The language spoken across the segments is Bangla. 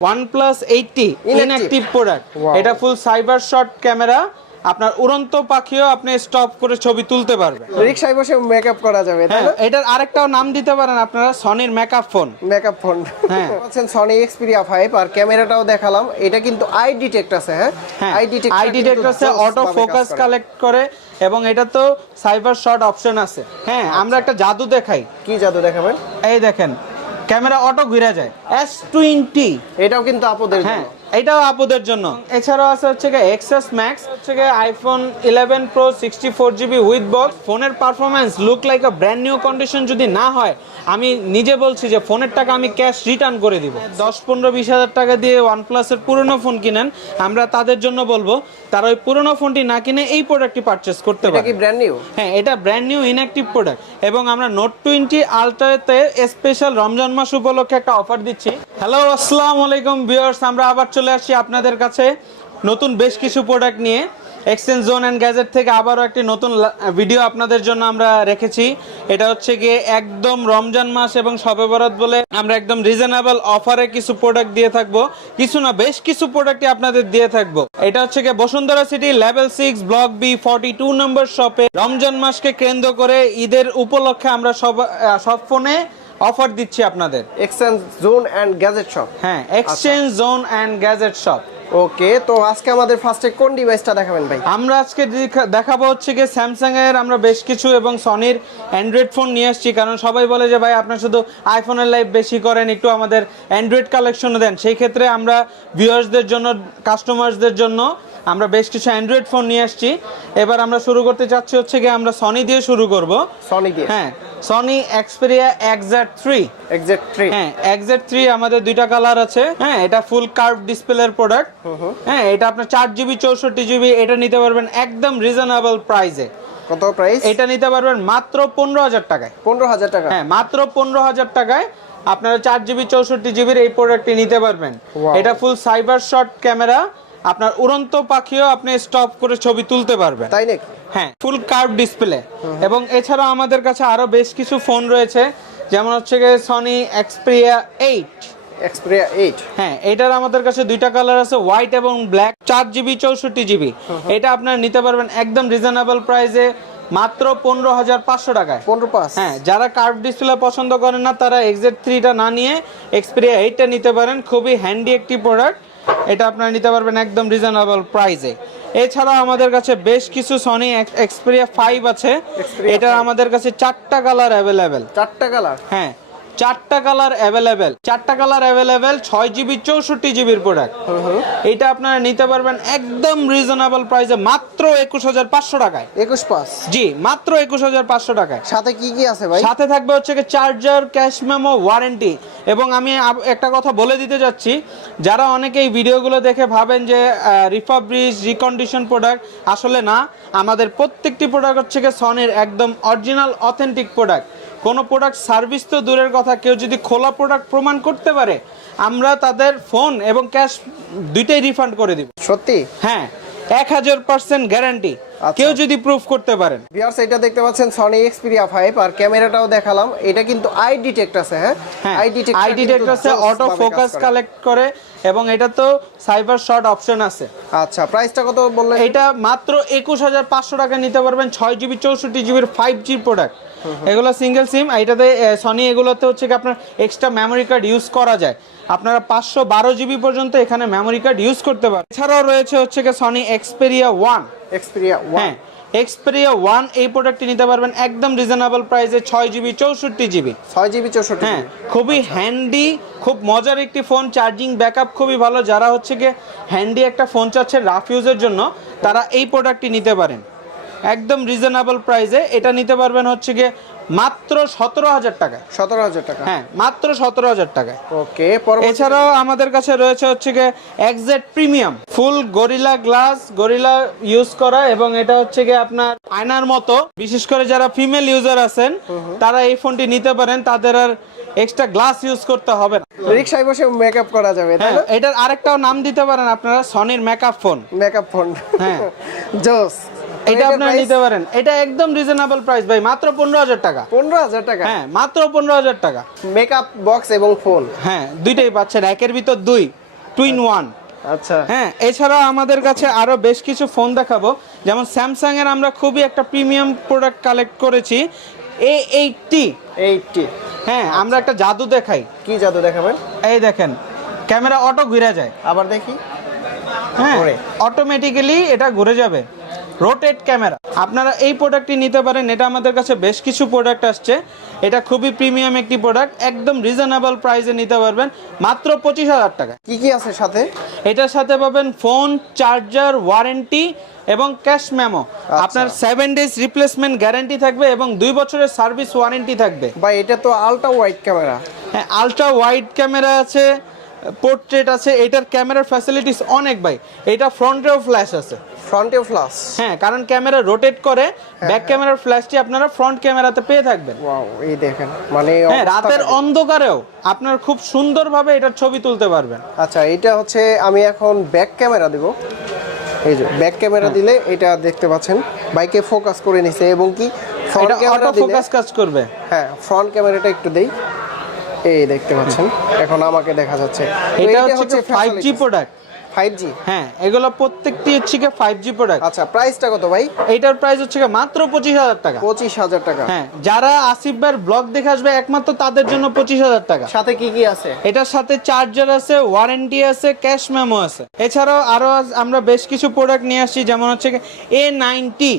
OnePlus 80 inactive product. এটা ফুল সাইবার শট ক্যামেরা, আপনার উড়ন্ত পাখিও আপনি স্টপ করে ছবি তুলতে পারবেন। রিকশায় বসে মেকআপ করা যাবে, তাই না? এটার আরেকটাও নাম দিতে পারেন আপনারা, সনির মেকআপ ফোন। Makeup phone. হ্যাঁ, বলছেন সনি এক্সপেরিয়া 5 আর ক্যামেরাটাও দেখালাম। এটা কিন্তু আই ডিটেক্ট আছে, হ্যাঁ? আই ডিটেক্ট আছে, অটো ফোকাস কালেক্ট করে এবং এটা তো সাইবার শট অপশন আছে। হ্যাঁ, আমরা একটা জাদু দেখাই। কি জাদু দেখাবেন? এই দেখেন, ক্যামেরা অটো ঘুরে যায়। S20 এটাও কিন্তু আপদের জন্য। হ্যাঁ, এটাও আপুদের জন্য। এছাড়াও আছে হচ্ছে গিয়ে এক্সএস ম্যাক্স, হচ্ছে গিয়ে iPhone 11 pro 64GB with box. ফোনের performance look like a brand new condition যদি না হয়, আমি নিজে বলছি যে ফোনের টাকা আমি ক্যাশ রিটার্ন করে দিব। 10-15-20 হাজার টাকা দিয়ে ওয়ানপ্লাসের পুরনো ফোন কিনেন, আমরা তাদের জন্য বলবো তারা ওই পুরনো ফোনটি না কিনে এই প্রোডাক্টটি পারচেস করতে পারে। এটা কি ব্র্যান্ড নিউ? হ্যাঁ, এটা ব্র্যান্ড নিউ ইনঅ্যাক্টিভ প্রোডাক্ট এবং আমরা নোট 20 আলট্রাতে স্পেশাল রমজান মাস উপলক্ষে একটা অফার দিচ্ছি। হ্যালো, আসসালামু আলাইকুম ভিউয়ার্স, আমরা আবার চলে আসছি আপনাদের কাছে নতুন বেশ কিছু প্রোডাক্ট নিয়ে। এক্সচেঞ্জ জোন অ্যান্ড গ্যাজেট থেকে আবারও একটি নতুন ভিডিও আপনাদের জন্য আমরা রেখেছি। এটা হচ্ছে গিয়ে একদম রমজান মাস এবং শবে বরাত বলে আমরা একদম রিজনেবল অফারে কিছু প্রোডাক্ট দিয়ে থাকবো, কিছু না বেশ কিছু প্রোডাক্টই আপনাদের দিয়ে থাকবো। এটা হচ্ছে গিয়ে Bashundhara city level 6 block B 42 number শপে রমজান মাসকে কেন্দ্র করে ঈদের উপলক্ষে আমরা সব ফোনে অফার দিচ্ছি আপনাদের। Exchange zone and gadget shop. হ্যাঁ, exchange zone and gadget shop. Okay, তো আজকে আমাদের ফার্স্টে কোন ডিভাইসটা দেখাবেন ভাই? আমরা আজকে দেখাবো হচ্ছে গিয়ে স্যামসাং এর আমরা বেশ কিছু এবং সনির অ্যান্ড্রয়েড ফোন নিয়ে আসছি, কারণ সবাই বলে যে ভাই আপনার শুধু আইফোনের লাইভ বেশি করেন, একটু আমাদের অ্যান্ড্রয়েড কালেকশনও দেন। সেই ক্ষেত্রে আমরা ভিউয়ার্সদের জন্য, কাস্টমার্সদের জন্য আমরা বেশ কিছু অ্যান্ড্রয়েড ফোন নিয়ে আসছি। এবার আমরা শুরু করতে চাচ্ছি হচ্ছে গিয়ে আমরা সনি দিয়ে শুরু করব। সনি দিয়ে? হ্যাঁ, সনি এক্সপেরিয়া XZ3। হ্যাঁ, XZ3 আমাদের দুইটা কালার আছে। হ্যাঁ, এটা ফুল কার্ভ ডিসপ্লের প্রোডাক্ট। হ্যাঁ, এটা আপনার 4GB 64GB, এটা নিতে পারবেন একদম রিজনেবল প্রাইসে। কত প্রাইস? এটা নিতে পারবেন মাত্র 15,000 টাকায়। 15,000 টাকা? হ্যাঁ, মাত্র 15,000 টাকায় আপনারা 4GB 64GB এই প্রোডাক্টটি নিতে পারবেন। এটা ফুল সাইবার শট ক্যামেরা, আপনার উড়ন্ত পাখিও আপনি স্টপ করে ছবি তুলতে পারবেন। তাই নাকি? হ্যাঁ, ফুল কার্ভ ডিসপ্লে। এবং এছাড়াও আমাদের কাছে আরো বেশ কিছু ফোন রয়েছে, যেমন হচ্ছে গিয়ে সনি এক্সপেরিয়া 8। হ্যাঁ, এটার আমাদের কাছে দুইটা কালার আছে, হোয়াইট এবং ব্ল্যাক। 4GB 64GB, এটা আপনারা নিতে পারবেন একদম রিজনেবল প্রাইসে মাত্র 15,500 টাকায়। 15,500? হ্যাঁ, যারা কার্ভ ডিসপ্লে পছন্দ করেন না তারা XZ3টা না নিয়ে এক্সপেরিয়া 8টা নিতে পারেন। খুবই হ্যান্ডি একটি প্রোডাক্ট, এটা আপনারা নিতে পারবেন একদম রিজনেবল প্রাইসে। এছাড়াও আমাদের কাছে বেশ কিছু সনি এক্সপেরিয়া 5 আছে। এটা আমাদের কাছে 4টা কালার অ্যাভেলেবেল। 4টা কালার? হ্যাঁ, 4টা কালার অ্যাভেলেবেল। 4টা কালার অ্যাভেলেবেল, 6GB 64GBর প্রোডাক্ট। এটা আপনারা নিতে পারবেন একদম রিজনেবল প্রাইসে মাত্র 21,500 টাকায়। 21,500? জি, মাত্র 21,500 টাকায়। সাথে কি কি আছে ভাই? সাথে থাকবে হচ্ছে কি চার্জার, ক্যাশ মেমো, ওয়ারেন্টি। এবং আমি একটা কথা বলে দিতে যাচ্ছি, যারা অনেকে এই ভিডিওগুলো দেখে ভাবেন যে রিফাব্রিশ, রিকন্ডিশন প্রোডাক্ট, আসলে না। আমাদের প্রত্যেকটি প্রোডাক্ট হচ্ছে কি সনির একদম অরিজিনাল অথেন্টিক প্রোডাক্ট। কোনো প্রোডাক্ট সার্ভিস তো দূরের কথা, কেউ যদি খোলা প্রোডাক্ট প্রমাণ করতে পারে, আমরা তাদের ফোন এবং ক্যাশ দুইটাই রিফান্ড করে দিব। সত্যি? হ্যাঁ, 1000% গ্যারান্টি, কেউ যদি প্রুফ করতে পারেন। ভিউয়ার্স, এটা দেখতে পাচ্ছেন সনি এক্সপেরিয়া 5 আর ক্যামেরাটাও দেখালাম। এটা কিন্তু আই ডিটেক্ট আছে, হ্যাঁ? আই ডিটেক্ট আছে, অটো ফোকাস কালেক্ট করে এবং এটা তো সাইবার শট অপশন আছে। আচ্ছা, প্রাইসটা কত বললেন? এটা মাত্র 21,500 টাকা নিতে পারবেন। 6GB 64GBর 5G product. এগুলো সিঙ্গেল সিম। এটাতে সনি এগুলোতে হচ্ছে কি আপনার এক্সট্রা মেমোরি কার্ড ইউজ করা যায়। আপনারা 512GB পর্যন্ত এখানে মেমোরি কার্ড ইউজ করতে পারেন। এছাড়াও রয়েছে হচ্ছে কি সনি এক্সপেরিয়া 1। হ্যাঁ, এক্সপেরিয়া 1 এই প্রোডাক্টটি নিতে পারবেন একদম রিজনেবল প্রাইসে, 6GB 64GB। 6GB 64GB? হ্যাঁ, খুবই হ্যান্ডি, খুব মজার একটি ফোন। চার্জিং ব্যাকআপ খুবই ভালো। যারা হচ্ছে কি হ্যান্ডি একটা ফোন চাচ্ছে রাফ ইউজের জন্য, তারা এই প্রোডাক্টটি নিতে পারেন একদম রিজনেবল প্রাইসে। এটা নিতে পারবেন হচ্ছে গিয়ে মাত্র 17,000 টাকায়। 17,000 টাকা? হ্যাঁ, মাত্র 17,000 টাকায়। ওকে, এছাড়াও আমাদের কাছে রয়েছে হচ্ছে গিয়ে XZ প্রিমিয়াম, ফুল গরিলা গ্লাস, গরিলা ইউজ করা এবং এটা হচ্ছে গিয়ে আপনার আয়নার মতো। বিশেষ করে যারা ফিমেল ইউজার আছেন তারা এই ফোনটি নিতে পারেন, তাদের আর এক্সট্রা গ্লাস ইউজ করতে হবে না। রিকশায় বসে মেকআপ করা যাবে, তাই না? এটার আরেকটাও নাম দিতে পারেন আপনারা, সনির মেকআপ ফোন। Makeup phone? হ্যাঁ, জোস। এটা আপনারা নিতে পারেন। এটা একদম রিজনেবল প্রাইস ভাই, মাত্র 15,000 টাকা। 15,000 টাকা? হ্যাঁ, মাত্র 15,000 টাকা। মেকআপ বক্স এবং ফোন? হ্যাঁ, দুইটাই পাচ্ছেন, একের ভিতর দুই। Twin one. আচ্ছা হ্যাঁ, এছাড়াও আমাদের কাছে আরো বেশ কিছু ফোন দেখাবো, যেমন স্যামসাং এর আমরা খুবই একটা প্রিমিয়াম প্রোডাক্ট কালেক্ট করেছি, A80। 80। হ্যাঁ, আমরা একটা জাদু দেখাই। কি জাদু দেখাবেন? এই দেখেন, ক্যামেরা অটো ঘুরে যায়। আবার দেখি। হ্যাঁ, ঘুরে। অটোমেটিক্যালি এটা ঘুরে যাবে, রোটেট ক্যামেরা। আপনারা এই প্রোডাক্টটি নিতে পারেন, এটা আমাদের কাছে বেশ কিছু প্রোডাক্ট আসছে, এটা খুবই প্রিমিয়াম একটি প্রোডাক্ট, একদম রিজনেবল প্রাইসে নিতে পারবেন মাত্র 25,000 টাকা। কি কি আছে সাথে? এটার সাথে পাবেন ফোন, চার্জার, ওয়ারেন্টি এবং ক্যাশ মেমো। আপনার 7 ডেজ রিপ্লেসমেন্ট গ্যারান্টি থাকবে এবং 2 বছরের সার্ভিস ওয়ারেন্টি থাকবে। ভাই এটা তো আলট্রা ওয়াইড ক্যামেরা। হ্যাঁ, আলট্রা ওয়াইড ক্যামেরা আছে, পোর্ট্রেট আছে, এটার ক্যামেরার ফ্যাসিলিটিস অনেক ভাই। এটা ফ্রন্টেও ফ্ল্যাশ আছে। ফ্রন্টে ফ্ল্যাশ? হ্যাঁ, কারণ ক্যামেরা রোটেট করে, ব্যাক ক্যামেরার ফ্ল্যাশটি আপনারা ফ্রন্ট ক্যামেরাতে পেয়ে থাকবেন। ওয়াও, এই দেখেন, মানে হ্যাঁ, রাতের অন্ধকারেও আপনার খুব সুন্দরভাবে এটার ছবি তুলতে পারবেন। আচ্ছা, এটা হচ্ছে আমি এখন ব্যাক ক্যামেরা দিব। এই যে ব্যাক ক্যামেরা দিলে এটা দেখতে পাচ্ছেন বাইকে ফোকাস করে নিছে, এবং কি ফ্রন্ট এটা ক্যামেরা অটো দিলে ফোকাস কাজ করবে। হ্যাঁ, ফ্রন্ট ক্যামেরাটা একটু দেই, এই দেখতে পাচ্ছেন এখন আমাকে দেখা যাচ্ছে। তো এটা এইটা হচ্ছে 5G প্রোডাক্ট। 5G? হ্যাঁ, এগুলো প্রত্যেকটি হচ্ছে 5G প্রোডাক্ট। আচ্ছা, প্রাইসটা কত ভাই? এইটার প্রাইস হচ্ছে মাত্র 25,000 টাকা। 25,000 টাকা? হ্যাঁ, যারা আসিফ ভাইয়ের ব্লগ দেখে আসবে একমাত্র তাদের জন্য 25,000 টাকা। সাথে কি কি আছে? এটার সাথে চার্জার আছে, ওয়ারেন্টি আছে, ক্যাশ মেমো আছে। এছাড়াও আরো আমরা বেশ কিছু প্রোডাক্ট নিয়ে আসছি, যেমন হচ্ছে A90,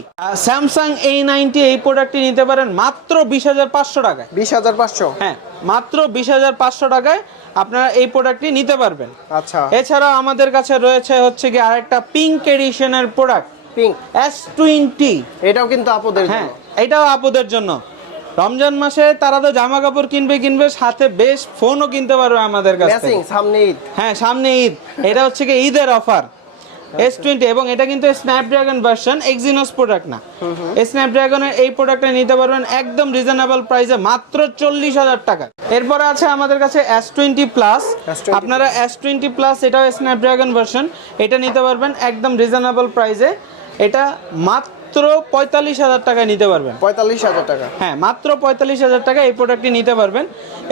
স্যামসাং A90। এই প্রোডাক্টটি নিতে পারেন মাত্র 20,500 টাকায়। 20,500? হ্যাঁ, মাত্র 20,500 টাকায় আপনারা এই প্রোডাক্টটি নিতে পারবেন। আচ্ছা, এছাড়াও আমাদের কাছে রয়েছে হচ্ছে কি আরেকটা পিঙ্ক এডিশনের প্রোডাক্ট, পিঙ্ক S20। এটাও কিন্তু আপুদের হ্যাঁ, জন্য। এটাও আপুদের জন্য। রমজান মাসে তারা তো জামা কাপড় কিনবে, সাথে বেশ ফোনও কিনতে পারবে আমাদের কাছ থেকে। ম্যাচিং, সামনে ঈদ। হ্যাঁ, সামনে ঈদ, এটা হচ্ছে কি ঈদের অফার। S20, এবং এটা কিন্তু স্ন্যাপড্রাগন ভার্সন, এক্সিনোস প্রোডাক্ট না। স্ন্যাপড্রাগনের এই প্রোডাক্টটা নিতে পারবেন একদম রিজনেবল প্রাইসে মাত্র 40,000 টাকা। এরপরে আছে আমাদের কাছে S20 প্লাস। আপনারা S20 প্লাস, এটাও স্ন্যাপড্রাগন ভার্সন, এটা নিতে পারবেন একদম রিজনেবল প্রাইসে। এটা মাত্র 45,000 টাকায় নিতে পারবেন। 45,000 টাকা? হ্যাঁ, মাত্র 45,000 টাকা এই প্রোডাক্টটি নিতে পারবেন।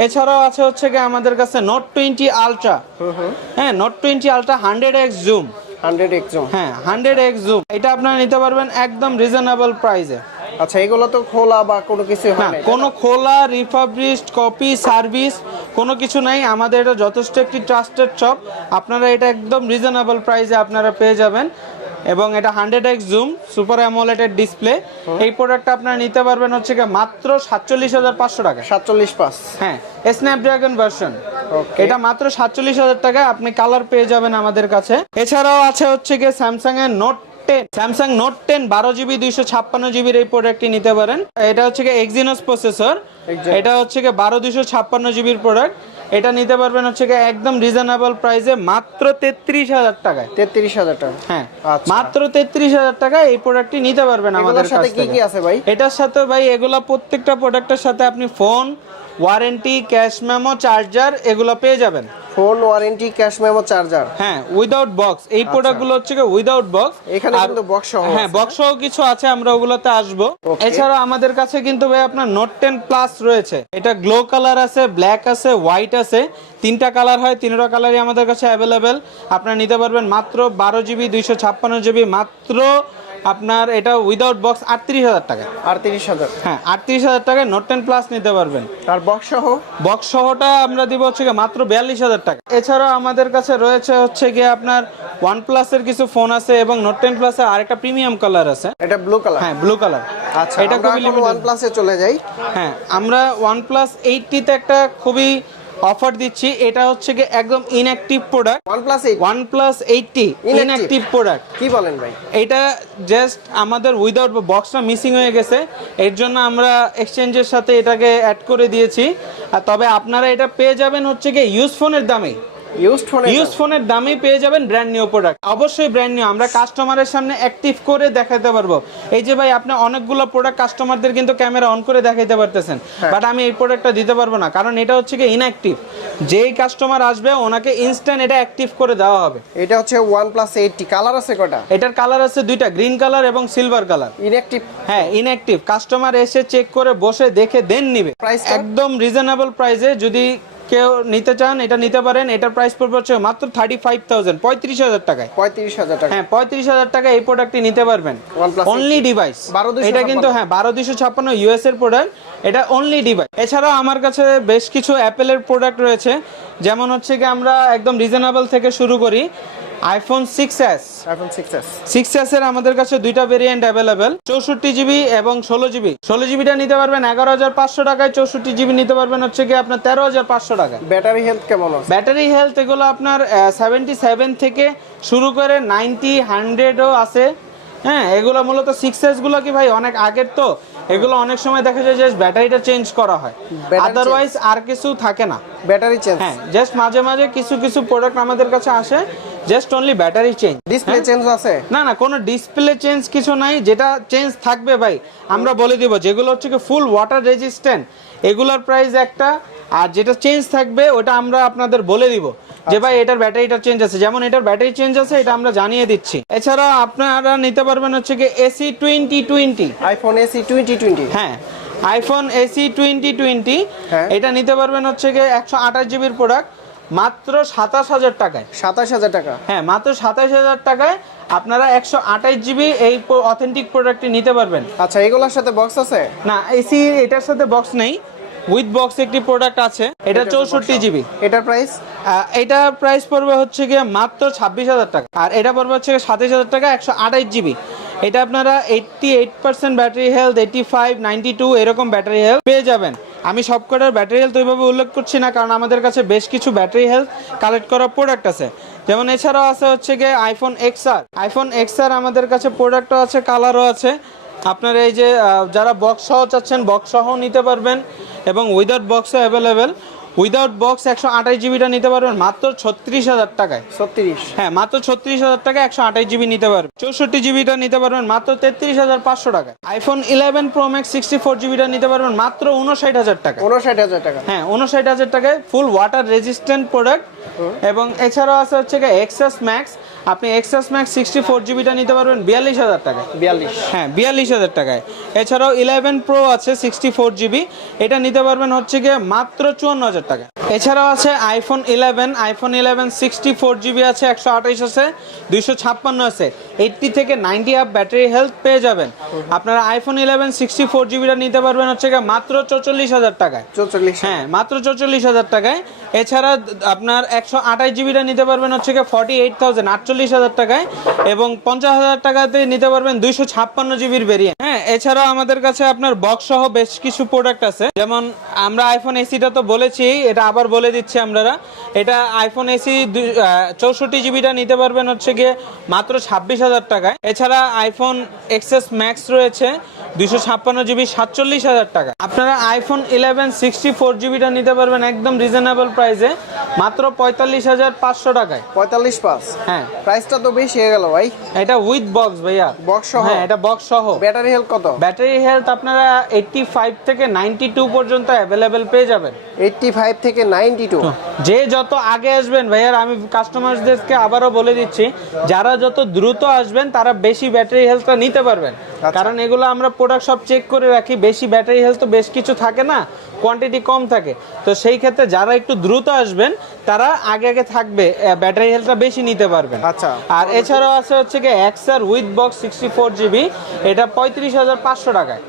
এছাড়াও আছে হচ্ছে কি আমাদের কাছে Note 20 Ultra। হ্যাঁ, Note 20 Ultra 100x zoom. 100x zoom? হ্যাঁ, 100x জুম, এটা আপনারা নিতে পারবেন একদম রিজনেবল প্রাইসে। আচ্ছা, এগুলো তো খোলা বা কোনো কিছু হয় না? কোনো খোলা, রিফাবলিশড, কপি, সার্ভিস কোনো কিছু নাই। আমাদের এটা যথেষ্ট একটি ট্রাস্টেড শপ। আপনারা এটা একদম রিজনেবল প্রাইসে আপনারা পেয়ে যাবেন, এবং এটা 100x zoom, super AMOLED display. এই প্রোডাক্টটা আপনারা নিতে পারবেন হচ্ছে কি মাত্র 47,500 টাকা। 47,500? হ্যাঁ, স্ন্যাপড্রাগন ভার্সন, Okay. এটা মাত্র 47,000 টাকায় আপনি কালার পেয়ে যাবেন আমাদের কাছে। এছাড়াও আছে হচ্ছে গিয়ে স্যামসাং এর note 10, Samsung note 10 12GB 256GB এই প্রোডাক্টটি নিতে পারেন। এটা হচ্ছে গিয়ে এক্সিনোস প্রসেসর, এটা হচ্ছে গিয়ে 12 256GB প্রোডাক্ট। এটা নিতে পারবেন হচ্ছে গিয়ে একদম রিজনেবল প্রাইসে মাত্র 33,000 টাকায়। 33,000 টাকা? হ্যাঁ, আচ্ছা। মাত্র 33,000 টাকায় এই প্রোডাক্টটি নিতে পারবেন আমাদের কাছ সাথে থেকে। কি কি আছে ভাই? এটার সাথে ভাই, এগুলা প্রত্যেকটা প্রোডাক্টের সাথে আপনি phone, warranty, cash memo, charger এগুলো পেয়ে যাবেন। Phone, warranty, cash memo, charger? হ্যাঁ, উইদাউট বক্স। এই প্রোডাক্টগুলো হচ্ছে কি উইদাউট বক্স। এখানে কিন্তু বক্স সহ? হ্যাঁ, বক্স সহ কিছু আছে, আমরা ওগুলোতে আসবো। Okay. এছাড়া আমাদের কাছে কিন্তু ভাই আপনার নোট 10 প্লাস রয়েছে। এটা গ্লো কালার আছে, ব্ল্যাক আছে, হোয়াইট আছে, 3টা কালার হয়, 3টা কালারই আমাদের কাছে অ্যাভেলেবেল। আপনারা নিতে পারবেন মাত্র 12GB 256GB, মাত্র আপনার এটা উইদাউট বক্স 38,000 টাকা। 38,000? হ্যাঁ, 38,000 টাকায় নোট 10 প্লাস নিতে পারবেন। আর বক্স সহ? বক্স সহটা আমরা দিব হচ্ছে গিয়ে মাত্র 42,000 টাকা। এছাড়াও আমাদের কাছে রয়েছে হচ্ছে গিয়ে আপনার OnePlus এর কিছু ফোন আছে, এবং নোট 10 প্লাস এর আরেকটা প্রিমিয়াম কালার আছে। এটা ব্লু কালার? হ্যাঁ, ব্লু কালার। আচ্ছা, এটা আমরা খুবই এখন লিমিটেড। OnePlus এ চলে যাই। হ্যাঁ, আমরা OnePlus 80 তে একটা খুবই অফার দিচ্ছি। এটা হচ্ছে কি একদম inactive product. OnePlus 8? OnePlus 80 inactive product. কি বলেন ভাই? এটা জাস্ট আমাদের উইদাউট বক্সটা মিসিং হয়ে গেছে, এর জন্য আমরা এক্সচেঞ্জের সাথে এটাকে অ্যাড করে দিয়েছি। আর তবে আপনারা এটা পেয়ে যাবেন হচ্ছে কি ইউজ ফোনের দামে। ইউজ ফোনের দামেই পেয়ে যাবেন ব্র্যান্ড নিউ প্রোডাক্ট, অবশ্যই ব্র্যান্ড নিউ। আমরা কাস্টমারের সামনে অ্যাক্টিভ করে দেখাতে পারবো। এই যে ভাই, আপনি অনেকগুলো প্রোডাক্ট কাস্টমারদের কিন্তু ক্যামেরা অন করে দেখাইতে পারতেছেন, বাট আমি এই প্রোডাক্টটা দিতে পারবো না, কারণ এটা হচ্ছে কি ইনঅ্যাক্টিভ। যেই কাস্টমার আসবে ওনাকে ইনস্ট্যান্ট এটা অ্যাক্টিভ করে দেওয়া হবে। এটা হচ্ছে OnePlus 80, কালার আছে কয়টা? এটার কালার আছে 2টা, গ্রিন কালার এবং সিলভার কালার। ইনঅ্যাক্টিভ? হ্যাঁ, ইনঅ্যাক্টিভ। কাস্টমার এসে চেক করে বসে দেখে দেন নিবে Price টা? একদম রিজনেবল প্রাইসে। যদি কেউ নিতে চান এটা নিতে পারেন। এটার প্রাইস পড়বে হচ্ছে মাত্র 35,000, 35,000 টাকায়। 35,000 টাকা। হ্যাঁ 35,000 টাকায় এই প্রোডাক্টটি নিতে পারবেন। OnePlus অনলি ডিভাইস 12,256 এটা কিন্তু, হ্যাঁ 12,256 ইউএস এর প্রোডাক্ট, এটা অনলি ডিভাইস। এছাড়াও আমার কাছে বেশ কিছু অ্যাপেলের প্রোডাক্ট রয়েছে, যেমন হচ্ছে কি আমরা একদম রিজনেবল থেকে শুরু করি। IPhone 6s, iPhone 6s 6s এর আমাদের কাছে দুইটা ভেরিয়েন্ট অ্যাভেলেবেল, 64GB এবং 16GB। 16GBটা নিতে পারবেন 11,500 টাকায়, 64GB নিতে পারবেন হচ্ছে কি আপনার 13,500 টাকায়। ব্যাটারি হেলথ কেমন আছে? ব্যাটারি হেলথ এগুলো আপনার 77 থেকে শুরু করে 90, 100ও আছে। হ্যাঁ এগুলো মূলত 6s গুলো কি ভাই অনেক আগের, তো এগুলো অনেক সময় দেখা যায় যে ব্যাটারিটা চেঞ্জ করা হয়, আদারওয়াইজ আর কিছু থাকে না। Battery change? হ্যাঁ জাস্ট মাঝে মাঝে কিছু কিছু প্রোডাক্ট আমাদের কাছে আসে, just only battery change. Display change আছে? না না, কোনো ডিসপ্লে চেঞ্জ কিছু নাই। যেটা চেঞ্জ থাকবে ভাই আমরা বলে দিব, যেগুলো হচ্ছে কি ফুল ওয়াটার রেজিস্ট্যান্ট এগুলোর প্রাইস একটা, আর যেটা চেঞ্জ থাকবে ওটা আমরা আপনাদের বলে দিব যে ভাই এটার ব্যাটারিটা চেঞ্জ আছে। যেমন এটার ব্যাটারি চেঞ্জ আছে, এটা আমরা জানিয়ে দিচ্ছি। এছাড়া আপনারা নিতে পারবেন হচ্ছে কি AC 2020, আইফোন AC 2020। হ্যাঁ আইফোন AC 2020, হ্যাঁ। এটা নিতে পারবেন হচ্ছে কি 128GBর প্রোডাক্ট মাত্র 27,000 টাকায়। 27,000 টাকা? হ্যাঁ মাত্র 27,000 টাকায় আপনারা 128GB এই অথেন্টিক প্রোডাক্টটি নিতে পারবেন। আচ্ছা এগুলোর সাথে বক্স আছে? না এসি এটার সাথে বক্স নেই, উইথ বক্স একটি প্রোডাক্ট আছে, এটা 64GB। এটার প্রাইস? এটার প্রাইস পড়বে হচ্ছে গিয়ে মাত্র 26,000 টাকা, আর এটা পড়বে হচ্ছে 27,000 টাকা 128GB। এটা আপনারা 88% ব্যাটারি হেলথ, 85, 92 এরকম ব্যাটারি হেলথ পেয়ে যাবেন। আমি সবকটার ব্যাটারি হেলথ ওইভাবে উল্লেখ করছি না, কারণ আমাদের কাছে বেশ কিছু ব্যাটারি হেলথ কালেক্ট করা প্রোডাক্ট আছে। যেমন এছাড়াও আছে হচ্ছে গিয়ে আইফোন XR, আইফোন XR আমাদের কাছে প্রোডাক্টও আছে, কালারও আছে। আপনার এই যে যারা বক্স সহ চাচ্ছেন বক্স সহ নিতে পারবেন, এবং উইদাউট বক্সও অ্যাভেলেবেল। উইদাউট বক্স 128GBটা নিতে পারবেন মাত্র 36,000 টাকায়। 36? হ্যাঁ মাত্র 36,000 টাকা 128GB নিতে পারবেন। 64GBটা নিতে পারবেন মাত্র 33,500 টাকায়। আইফোন 11 Pro Max 64GBটা নিতে পারবেন মাত্র 59,000 টাকা। 59,000 টাকা? হ্যাঁ 59,000 টাকায় ফুল ওয়াটার রেজিস্ট্যান্ট প্রোডাক্ট। এবং এছাড়াও আছে হচ্ছে XS Max, আপনি XS Max 64GBটা নিতে পারবেন 42,000 টাকায়। 42? হ্যাঁ 42,000 টাকায়। এছাড়াও 11 Pro আছে 64GB, এটা নিতে পারবেন হচ্ছে গিয়ে মাত্র 54,000 টাকা। এছাড়াও আছে আইফোন 11, আইফোন 11 64GB আছে, 128 আছে, 256 আছে, 80 থেকে 90 আপ ব্যাটারি হেলথ পেয়ে যাবেন। আপনারা আইফোন 11 64GBটা নিতে পারবেন হচ্ছে গিয়ে মাত্র 44,000 টাকায়। 44? হ্যাঁ মাত্র 44,000 টাকায়। এছাড়া আপনার 128GBটা নিতে পারবেন হচ্ছে গিয়ে 48,000, 48,000 টাকায়, এবং 50,000 টাকাতে নিতে পারবেন 256GBর ভেরিয়েন্ট। হ্যাঁ এছাড়াও আমাদের কাছে আপনার বক্স সহ বেশ কিছু প্রোডাক্ট আছে, যেমন আমরা আইফোন এসিটা তো বলেছি, এটা আবার বলে দিচ্ছি আমরা। এটা আইফোন এসি 64GBটা নিতে পারবেন হচ্ছে গিয়ে মাত্র 26,000 টাকায়। এছাড়া আইফোন XS Max রয়েছে 256GB 47,000 টাকা। আপনারা আইফোন 11 64GBটা নিতে পারবেন একদম রিজনেবল প্রাইসে মাত্র 45,500 টাকায়। 45,500? হ্যাঁ প্রাইসটা তো বেশি হয়ে গেল ভাই। এটা উইথ বক্স ভাইয়া। বক্স সহ? হ্যাঁ এটা বক্স সহ। ব্যাটারি হেলথ কত? ব্যাটারি হেলথ আপনারা 85 থেকে 92 পর্যন্ত অ্যাভেলেবেল পেয়ে যাবেন। 85 থেকে 92? যে যত আগে আসবেন ভাইয়ার, আমি কাস্টমারদেরকে আবারও বলে দিচ্ছি, যারা যত দ্রুত আসবেন তারা বেশি ব্যাটারি হেলথটা নিতে পারবেন। কারণ এগুলো আমরা প্রোডাক্ট সব চেক করে রাখি, বেশি ব্যাটারি হেলথ তো বেশ কিছু থাকে না, কোয়ান্টিটি কম থাকে, তো সেই ক্ষেত্রে যারা একটু দ্রুত আসবেন তারা আগে আগে থাকবে, ব্যাটারি হেলথটা বেশি নিতে পারবেন। আচ্ছা। আর এছাড়াও আছে হচ্ছে কি XR উইথ বক্স 64GB, এটা 35,500 টাকায়।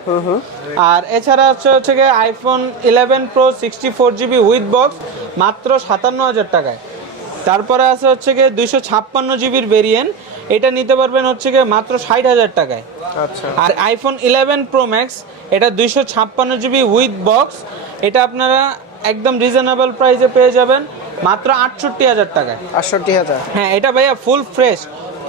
আর এছাড়া হচ্ছে কি iPhone 11 Pro 64GB with box মাত্র 57,000 টাকায়। তারপরে আছে হচ্ছে কি 256GBর ভেরিয়েন্ট, এটা নিতে পারবেন হচ্ছে কি মাত্র 60,000 টাকায়। আচ্ছা। আর আইফোন 11 Pro Max এটা 256GB উইথ বক্স, এটা আপনারা একদম রিজনেবল প্রাইসে পেয়ে যাবেন মাত্র 68,000 টাকায়। 68,000? হ্যাঁ এটা ভাইয়া ফুল ফ্রেশ,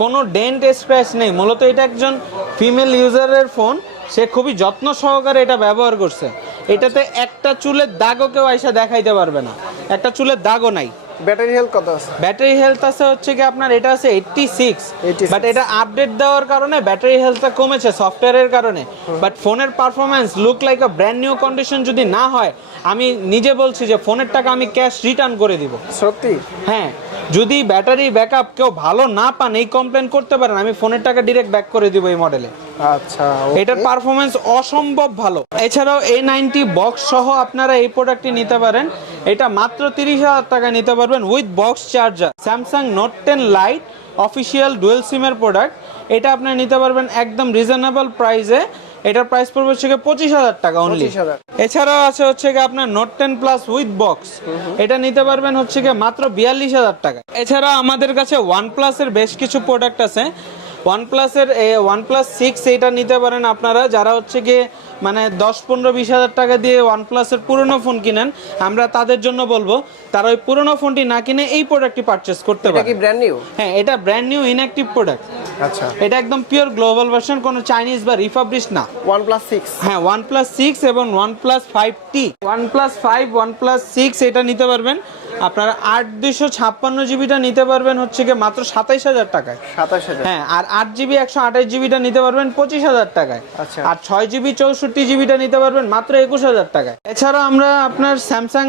কোনো ডেন্ট স্ক্র্যাচ নেই। মূলত এটা একজন ফিমেল ইউজারের ফোন, সে খুবই যত্ন সহকারে এটা ব্যবহার করছে। এটাতে একটা চুলের দাগও কেউ আইসা দেখাইতে পারবে না, একটা চুলের দাগও নাই। ব্যাটারি হেলথ কত আছে? ব্যাটারি হেলথ আছে হচ্ছে কি আপনার এটা আছে 86, 86 বাট এটা আপডেট দেওয়ার কারণে ব্যাটারি হেলথটা কমেছে সফটওয়্যারের কারণে। বাট ফোনের performance look like a brand new condition যদি না হয়, আমি নিজে বলছি যে ফোনের টাকা আমি ক্যাশ রিটার্ন করে দিব। সত্যি? হ্যাঁ যদি ব্যাটারি ব্যাকআপ কেউ ভালো না পান এই কমপ্লেন করতে পারেন, আমি ফোনের টাকা ডিরেক্ট ব্যাক করে দিব এই মডেলে। আচ্ছা। এটার পারফরমেন্স অসম্ভব ভালো। এছাড়াও A90 বক্স সহ আপনারা এই প্রোডাক্টটি নিতে পারেন, এটা মাত্র 30,000 টাকা নিতে পারবেন with box charger. Samsung note 10 light official dual সিমের প্রোডাক্ট, এটা আপনি নিতে পারবেন একদম রিজনেবল প্রাইসে। এটার প্রাইস পড়বে হচ্ছে 25,000 টাকা অনলি। 25,000। এছাড়াও আছে হচ্ছে আপনার নোট 10 প্লাস উইথ বক্স, এটা নিতে পারবেন হচ্ছে মাত্র 42,000 টাকা। এছাড়া আমাদের কাছে OnePlus এর বেশ কিছু প্রোডাক্ট আছে। OnePlus এর OnePlus 6 এটা নিতে পারেন আপনারা যারা হচ্ছে গিয়ে মানে 10-15-20,000 টাকা দিয়ে OnePlus এর পুরনো ফোন কিনেন, আমরা তাদের জন্য বলবো তারা ওই পুরনো ফোনটি না কিনে এই প্রোডাক্টটি পারচেজ করতে এটা পারে। কি ব্র্যান্ড নিউ? হ্যাঁ, এটা ব্র্যান্ড নিউ ইনঅ্যাক্টিভ প্রোডাক্ট। আচ্ছা, এটা একদম পিওর গ্লোবাল ভার্সন, কোনো চাইনিজ বা রিফাবলিশ না। OnePlus 6। হ্যাঁ, OnePlus 6 এবং OnePlus 5T, OnePlus 5, OnePlus 6 এটা নিতে পারবেন আপনারা 8/256 জিবিটা নিতে পারবেন হচ্ছে মাত্র 27,000 টাকায়। 27,000। হ্যাঁ, আর 8GB 128 জিবিটা নিতে পারবেন 25,000 টাকায়। আচ্ছা। আর 6GB 64 জিবিটা নিতে পারবেন মাত্র 21,000 টাকায়। এছাড়া আমরা আপনার স্যামসাং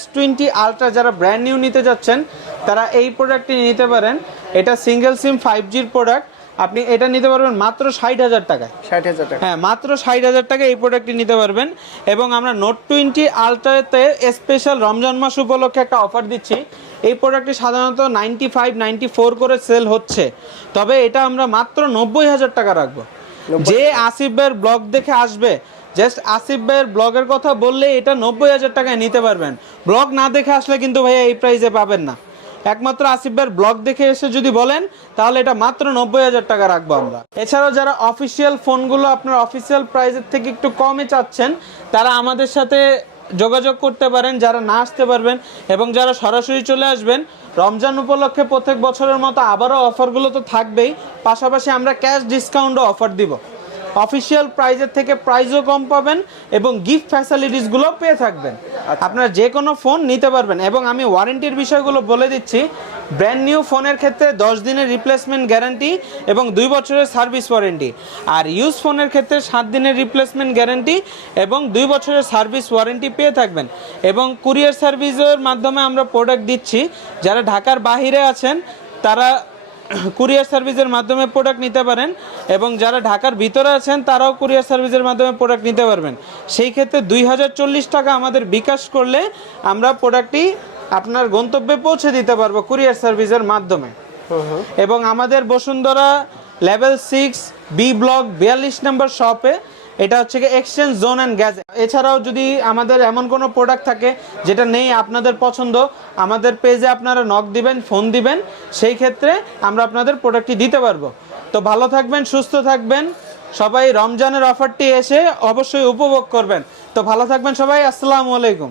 S20 আলট্রা যারা ব্র্যান্ড নিউ নিতে যাচ্ছেন তারা এই প্রোডাক্টটি নিতে পারেন। এটা সিঙ্গেল সিম 5Gর প্রোডাক্ট, আপনি এটা নিতে পারবেন মাত্র 60,000 টাকায়। 60,000 টাকা। হ্যাঁ, মাত্র 60,000 টাকা এই প্রোডাক্টটি নিতে পারবেন। এবং আমরা নোট 20 আলট্রাতে স্পেশাল রমজান মাস উপলক্ষে একটা অফার দিচ্ছি। এই প্রোডাক্টটি সাধারণত 95-94 করে সেল হচ্ছে, তবে এটা আমরা মাত্র 90,000 টাকা রাখবো। যে আসিফ ভাইয়ের ব্লগ দেখে আসবে, জাস্ট আসিফ ভাইয়ের ব্লগের কথা বললে এটা 90,000 টাকায় নিতে পারবেন। ব্লগ না দেখে আসলে কিন্তু ভাইয়া এই প্রাইসে পাবেন না। একমাত্র আসিফ ভাইয়ের ব্লগ দেখে এসে যদি বলেন তাহলে এটা মাত্র 90,000 টাকা রাখবো আমরা। এছাড়াও যারা অফিসিয়াল ফোনগুলো আপনার অফিসিয়াল প্রাইসের থেকে একটু কমে চাচ্ছেন তারা আমাদের সাথে যোগাযোগ করতে পারেন, যারা না আসতে পারবেন এবং যারা সরাসরি চলে আসবেন। রমজান উপলক্ষে প্রত্যেক বছরের মতো আবারও অফারগুলো তো থাকবেই, পাশাপাশি আমরা ক্যাশ ডিসকাউন্টও অফার দিব। অফিসিয়াল প্রাইজের থেকে প্রাইসও কম পাবেন এবং গিফট ফ্যাসিলিটিসগুলো পেয়ে থাকবেন। আপনারা যে কোনো ফোন নিতে পারবেন। এবং আমি ওয়ারেন্টির বিষয়গুলো বলে দিচ্ছি। ব্র্যান্ড নিউ ফোনের ক্ষেত্রে 10 দিনের রিপ্লেসমেন্ট গ্যারান্টি এবং 2 বছরের সার্ভিস ওয়ারেন্টি। আর ইউজ ফোনের ক্ষেত্রে 7 দিনের রিপ্লেসমেন্ট গ্যারান্টি এবং 2 বছরের সার্ভিস ওয়ারেন্টি পেয়ে থাকবেন। এবং কুরিয়ার সার্ভিসের মাধ্যমে আমরা প্রোডাক্ট দিচ্ছি। যারা ঢাকার বাহিরে আছেন তারা কুরিয়ার সার্ভিসের মাধ্যমে প্রোডাক্ট নিতে পারেন এবং যারা ঢাকার ভিতরে আছেন তারাও কুরিয়ার সার্ভিসের মাধ্যমে প্রোডাক্ট নিতে পারবেন। সেই ক্ষেত্রে 2040 টাকা আমাদের বিকাশ করলে আমরা প্রোডাক্টটি আপনার গন্তব্যে পৌঁছে দিতে পারবো কুরিয়ার সার্ভিসের মাধ্যমে। এবং আমাদের Bashundhara level 6 B block 42 number শপে, এটা হচ্ছে এক্সচেঞ্জ জোন অ্যান্ড গ্যাজেট। এছাড়াও যদি আমাদের এমন কোনো প্রোডাক্ট থাকে যেটা নেই আপনাদের পছন্দ, আমাদের পেজে আপনারা নক দিবেন, ফোন দিবেন, সেই ক্ষেত্রে আমরা আপনাদের প্রোডাক্টটি দিতে পারবো। তো ভালো থাকবেন, সুস্থ থাকবেন সবাই, রমজানের অফারটি এসে অবশ্যই উপভোগ করবেন। তো ভালো থাকবেন সবাই, আসসালামু আলাইকুম।